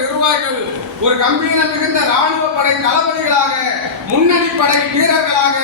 நிர்வாகிகள் ஒரு கம்பீரம் மிகுந்த ராணுவ படை தளபதிகளாக, முன்னணி படை வீரர்களாக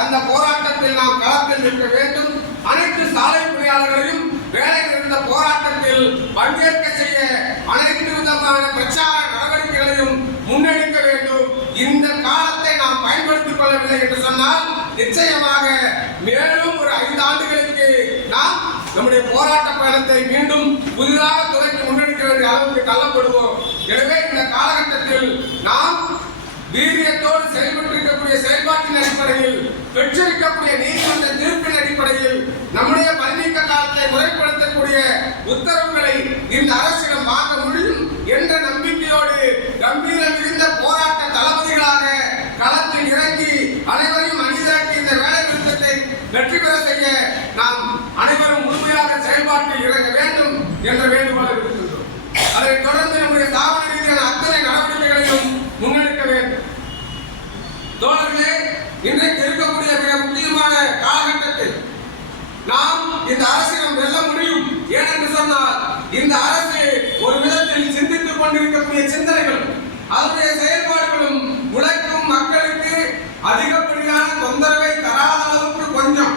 அந்த போராட்டத்தில் நாம் களத்தில் நிற்க வேண்டும். அனைத்து சாலை பணியாளர்களையும் வேலை நிறுத்த போராட்டத்தில் பங்கேற்க செய்ய அனைத்து விதமான பிரச்சார நடவடிக்கைகளையும் முன்னெடுக்க வேண்டும். இந்த காலத்தை நாம் பயன்படுத்திக் கொள்ளவில்லை என்று சொன்னால் நிச்சயமாக மேலும் ஒரு 5 ஆண்டுகளுக்கு நாம் நம்முடைய போராட்ட பயணத்தை மீண்டும் புதிதாக துறைக்கு முன்னெடுக்க வேண்டிய அளவுக்கு தள்ளப்படுவோம். எனவே இந்த காலகட்டத்தில் நாம் வீரியத்தோடு செயல்பட்டிருக்கக்கூடிய செயல்பாட்டின் அடிப்படையில், பெற்றிருக்கக்கூடிய நீதிமன்ற தீர்ப்பின் அடிப்படையில் நம்முடைய பணிநீக்க காலத்தை முறைப்படுத்தக்கூடிய உத்தரவுகளை இந்த அரசிடம் வாங்க முடியும் என்ற நம்பிக்கையோடு கம்பீரம் மிகுந்த போராட்ட தளபதிகளாக களத்தில் இறங்கி அனைவரையும் அணிதிரட்டி இந்த வேலை நிறுத்தத்தை வெற்றி பெற செய்ய நாம் அனைவரும் முழுமையாக செயல்பாட்டில் இறங்க வேண்டும் என்ற வேண்டுகோளை விடுக்கின்றோம். அதைத் தொடர்ந்து நம்முடைய ஸ்தாபன ரீதியான அத்தனை நடவடிக்கைகளையும் முன்னெடுக்க வேண்டும். தோழர்களே, இன்றைக்கு இருக்கக்கூடிய மிக முக்கியமான காலகட்டத்தில் நாம் இந்த அரசிடம் வெல்ல முடியும். ஏனென்று சொன்னால் இந்த அரசு ஒரு விதத்தில் சிந்தித்துக் கொண்டிருக்கக்கூடிய சிந்தனைகள், அதனுடைய செயல்பாடுகளும் உழைக்கும் மக்களுக்கு அதிகப்படியான தொந்தரவை தராத அளவுக்கு கொஞ்சம்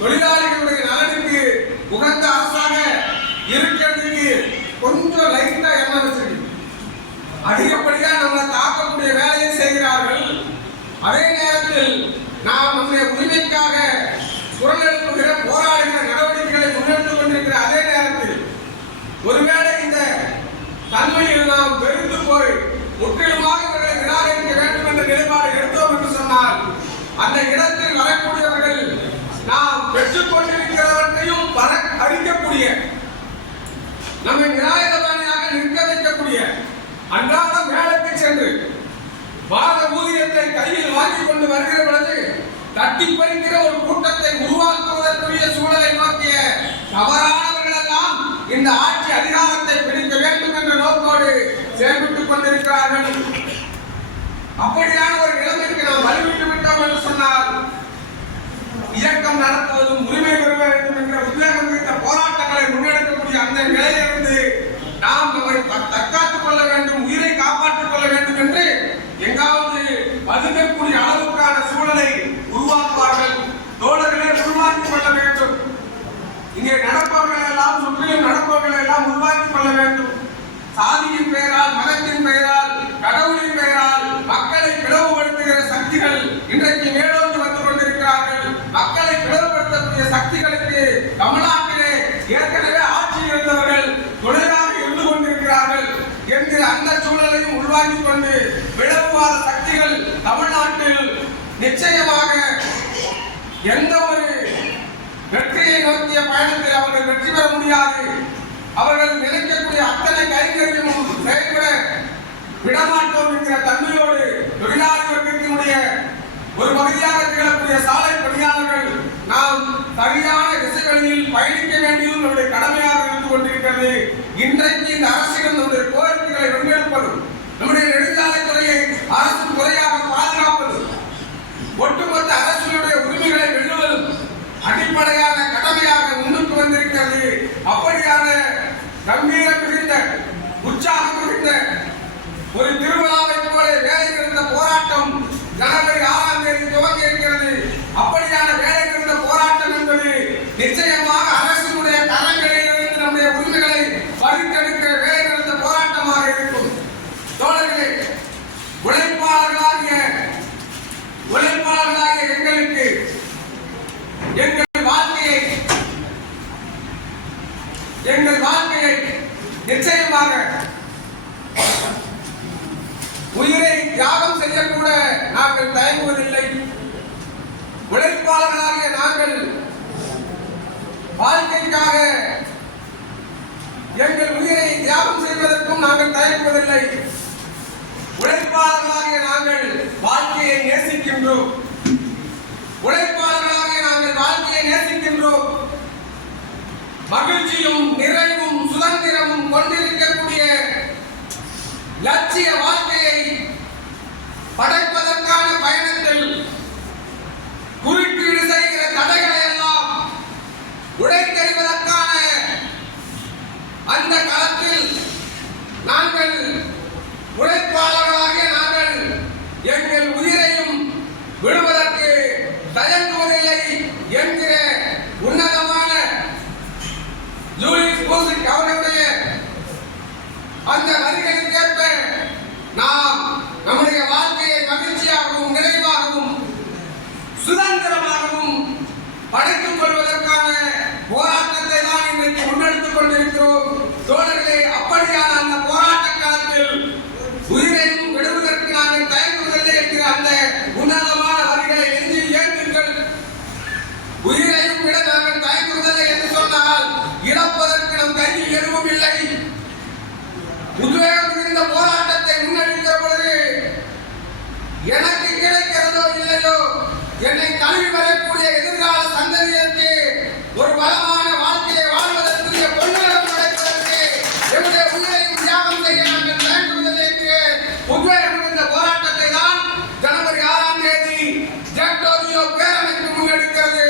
தொழிலாளிகளுடைய நலனுக்கு உகந்த அரசாக இருக்கிறதுக்கு கொஞ்சம் லைட்டா எண்ணம் வச்சிருக்கு. அதிகப்படியா நம்மளை தாக்கக்கூடிய வேலையை செய்கிறார்கள். அதே நேரத்தில் நாம் நம்முடைய உரிமைக்காக குரல் எழுப்புகிற போராடுகிற நடவடிக்கைகளை முன்னெடுத்துக் கொண்டிருக்கிற அதே நேரத்தில் ஒருவேளை இந்த தன்மையில் நாம் வெறுத்து போய் முற்றிலுமாக இவர்களை நிராகரிக்க வேண்டும் என்ற நிலைப்பாடு எடுத்தோம் என்று சொன்னால் அந்த இடத்தில் வரக்கூடியவர்கள் நாம் பெற்றுக் கொண்டிருக்கிறவற்றையும் அழிக்கக்கூடிய, நம்மை நியாயபாணியாக நிற்க வைக்கக்கூடிய, அன்றாடம் வேலைக்கு சென்று மாத ஊதியத்தை கையில் வாங்கிக் கொண்டு வருகிற பொழுது தட்டி பறிக்கிற ஒரு கூட்டத்தை உருவாக்குவதற்குரிய சூழலை நோக்கிய தவறானவர்கள் எல்லாம் இந்த ஆட்சி அதிகாரத்தை பிடிக்க வேண்டும் என்ற நோக்கோடு செயல்பட்டுக் கொண்டிருக்கிறார்கள். அப்படியான ஒரு நிலைமைக்கு நாம் வலுவிட்டு விட்டோம் என்று சொன்னால் இயக்கம் நடத்துவதும் உரிமை பெற வேண்டும் என்ற உத்வேகம் குறித்த போராட்டங்களை முன்னெடுக்கக்கூடிய அந்த நிலையிலிருந்து நாம் நம்மை தற்காத்துக் கொள்ள வேண்டும், உயிரை காப்பாற்றிக் கொள்ள வேண்டும் என்று எங்காவது பதுங்கக்கூடிய அளவுக்கான சூழலை உருவாக்குவார்கள். தோழர்களை உருவாக்கிக் கொள்ள வேண்டும். இங்கே நடப்பவர்கள் எல்லாம், சுற்றிலும் நடப்பவர்கள் எல்லாம் உருவாக்கிக் கொள்ள வேண்டும். சாதியின் பெயரால், மதத்தின் பெயரால், கடவுளின் பெயரால் மக்களை பிளவுபடுத்துகிற சக்திகள் இன்றைக்கு மேலோங்கி வந்து கொண்டிருக்கிறார்கள். மக்களை பிளவுபடுத்தக்கூடிய சக்திகளுக்கு தமிழ்நாட்டிலே ஏற்கனவே ஆட்சியில் இருந்தவர்கள் துணையாக இருந்து கொண்டிருக்கிறார்கள் என்கிற அந்த சூழலையும் உருவாக்கிக் கொண்டு பிளவுவாத சக்திகள் தமிழ்நாட்டில் நிச்சயமாக எந்த ஒரு வெற்றியை நோக்கிய பயணத்தில் அவர்கள் வெற்றி பெற முடியாது. அவர்கள் நினைக்கக்கூடிய அத்தனை கைகளையும் செயல்பட விடமாட்டோம் என்கிற தன்மையோடு தொழிலாளி வர்க்கத்தினுடைய ஒரு பகுதியாக திகழக்கூடிய சாலை பணியாளர்கள் நாம் சரியான திசைகளில் பயணிக்க வேண்டியது நம்முடைய கடமையாக இருந்து கொண்டிருக்கிறது. இன்றைக்கு இந்த அரசிடம் நம்முடைய கோரிக்கைகளை முன்னெடுப்பதும், நம்முடைய நெடுஞ்சாலைத்துறையை அரசு துறையாக பாதுகாப்பது, ஒட்டுமொத்த அரசுடைய உரிமைகளை வெல்லுவதும் அடிப்படையான கடமையாக முன்னுக்கு வந்திருக்கிறது. அப்படியான கம்பீரம் மிகுந்த, உற்சாகம் மிகுந்த ஒரு திருவிழாவை போல வேலை நிறுத்த போராட்டம் ஜனவரி 6ஆம் தேதி துவங்கி இருக்கிறது. அப்படியான வேலை நிறுத்த போராட்டம் என்பது நிச்சயமாக அரசினுடைய கரங்களில் இருந்து நம்முடைய உரிமைகளை பறித்தெடுக்கிற வேலை நிறுத்த போராட்டமாக இருக்கும். தோழர்களே, உழைப்பாளர்களாகிய எங்களுக்கு எங்கள் வாழ்க்கையை நிச்சயமாக உயிரை தியாகம் செய்யக்கூட நாங்கள் தயங்குவதில்லை. உழைப்பாளர்களாகிய நாங்கள் வாழ்க்கைக்காக எங்கள் உயிரை தியாகம் செய்வதற்கும் நாங்கள் தயங்குவதில்லை. உழைப்பாளர்களாகிய நாங்கள் வாழ்க்கையை நேசிக்கின்றோம். உழைப்பாளர்களாகிய நாங்கள் வாழ்க்கையை நேசிக்கின்றோம். மகிழ்ச்சியும் நிறைவும் சுதந்திரமும் கொண்டிருக்கக்கூடிய லட்சிய வாழ்க்கையை படைப்பதற்கான பயணத்தில் குறுக்கீடு செய்கிற தடைகளை எல்லாம் உடைத்தெறிவதற்கான அந்த களத்தில் நாங்கள் உழைப்பாளர்களாகிய நாங்கள் எங்கள் உயிரையும் விடுவதற்கு தயங்குவதில்லை என்கிற உன்னதமான ஜூலியஸ் போசிக் அவர்களுடைய அந்த வரிகளுக்கேற்ப நாம் நம்முடைய வாழ்க்கையை மகிழ்ச்சியாகவும் நிறைவாகவும் சுதந்திரமாகவும் படைத்துக் கொள்வதற்கான போராட்டத்தை தான் இன்றைக்கு முன்னெடுத்துக் கொண்டிருக்கிறோம். தோழர்களே, அப்படியான அந்த போராட்ட காலத்தில் உயிரையும் விடுவதற்கு நாங்கள் தயங்குவதில்லை என்கிற அந்த உன்னதமான வரிகளை நெஞ்சில் ஏற்றுங்கள். உயிரையும் விட நாங்கள் தயங்குவதில்லை என்று சொன்னால் இழப்பதற்கு நம் கையில் எதுவும் இல்லை. உத்வேகம் இந்த போராட்டத்தை முன்னெடுக்கிற பொழுது எனக்கு கிடைக்கிறதோ இல்லையோ என்னை கல்வி வரக்கூடிய எதிர்கால சந்ததியருக்கு ஒரு வளமான வாழ்க்கையை வாழ்வதற்குரிய பொன்னிறம் நடப்பதற்கு என்னுடைய உயிரையும் தியாகம் செய்ய நாங்கள் தயங்குவதில்லை என்று உத்வேகம் இந்த போராட்டத்தை தான் ஜனவரி 6ஆம் தேதி ஜக்டோஜியோ பேரமைப்பு முன்னெடுக்கிறது.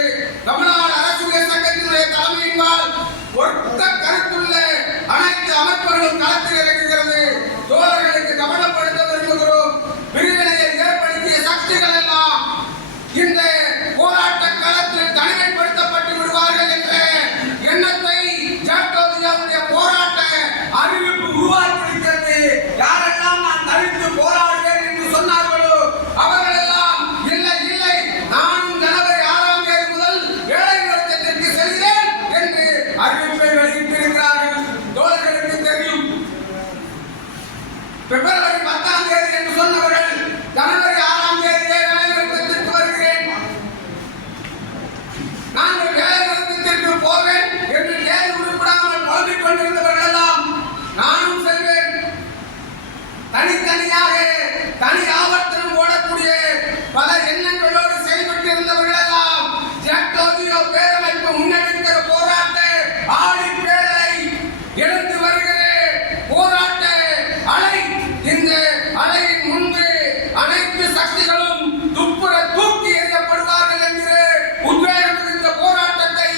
தமிழ்நாடு அரசு சங்கத்தினுடைய தலைமையினால் ஒத்த கருத்துள்ள அனைத்து அமைப்புகளும் களத்தில் இறங்குகிறது. தோழர்களுக்கு கவனப்படுத்த விரும்புகிறோம். பிரிவினையை ஏற்படுத்திய சக்திகள் எல்லாம் இந்த போராட்ட களத்தில் தனிமைப்படுத்தப்பட்டு விடுவார்கள் என்ற எண்ணத்தை ஜக்டோஜியோவுடைய போராட்ட அறிவிப்பு உருவாக்கியிருக்கிறது. யாரெல்லாம் நான் தனித்து போராடுவேன் என்று சொன்னார்களோ அவர்கள் எல்லாம் இல்லை இல்லை, நானும் ஜனவரி 6ஆம் தேதி முதல் வேலை நிறுத்தத்திற்கு செல்கிறேன் என்று அறிவிப்பை வெளியிட்டிருக்கிறார்கள். தோழர்களுக்கு தெரியும், பிப்ரவரி 10ஆம் தேதி என்று சொன்னவர்கள் ஜனவரி 6ஆம் தேதியே வேலை நிறுத்தத்திற்கு வருகிறேன், நாங்கள் வேலை நிறுத்தத்திற்கு போவேன் என்று தேதி உருப்படாமல் குழம்பிக் கொண்டிருந்தவர்கள் எல்லாம் நானும் செல்வேன், தனித்தனியாக தனி ஆவர்த்தனம் ஓடக்கூடிய பல எண்ணங்களோடு செயல்பட்டிருந்தவர்கள் எல்லாம் ஜக்டோஜியோ பேரமைப்பு முன்னெடுக்கிற போராட்ட ஆடிப்பேரலை எழுந்து வருகிற போராட்ட அலை. இந்த அலையின் முன்பு அனைத்து சக்திகளும் துப்புர தூக்கி எறியப்படுவார்கள் என்கிற உத்வேகம் இந்த போராட்டத்தை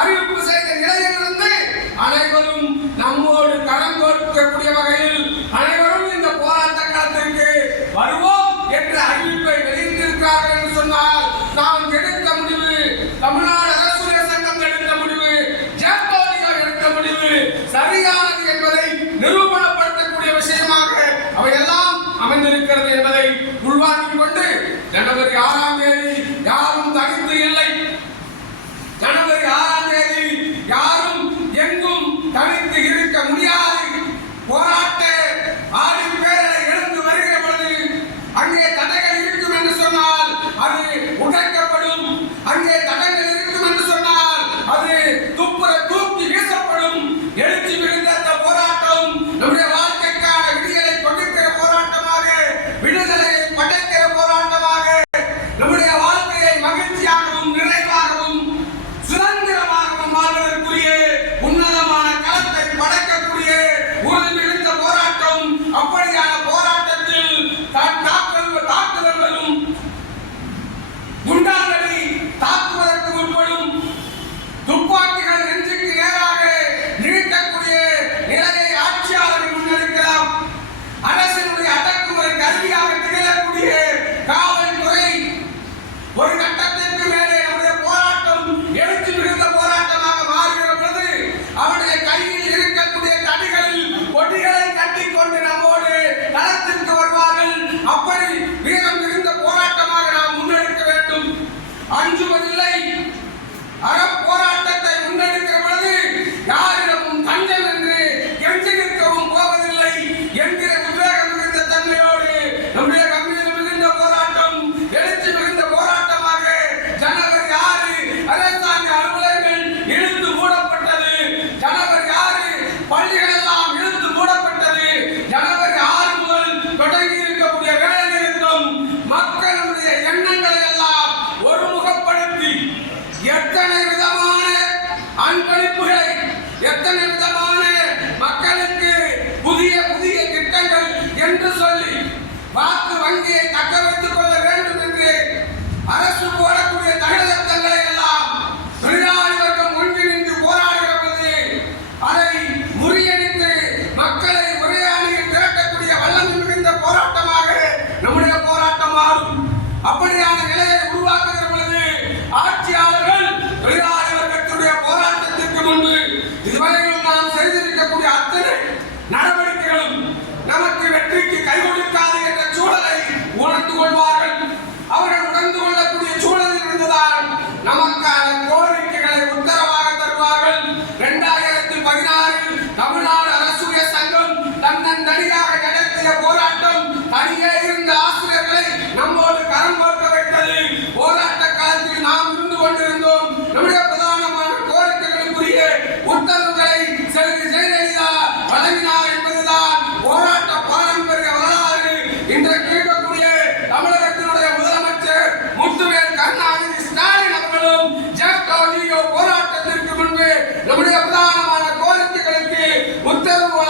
அறிவிப்பு செய்த நிலையிலிருந்து அனைவரும் நம்மோடு கடன் கொடுக்கக்கூடிய வகையில் அனைவரும் இந்த போராட்ட களத்திற்கு வருவோம் என்ற அறிவிப்பை வெளியிட்டிருக்கிறார்கள் என்று சொன்னால் நாம் எடுத்த முடிவு, தமிழ்நாடு அரசு சங்கம் எடுத்த முடிவு, ஜக்டோஜியோ எடுத்த முடிவு சரியானது என்பதை நிரூபணப்படுத்தக்கூடிய விஷயமாக அவையெல்லாம் அமைந்திருக்கிறது என்பதை உள்வாங்கிக் கொண்டு ஜனவரி 6ஆம் தேதி யாரும் தனித்து இல்லை. ஜனவரி 6ஆம் தேதி யாரும் எங்கும் தனித்து இருக்க முடியாது. கூட்டுறவு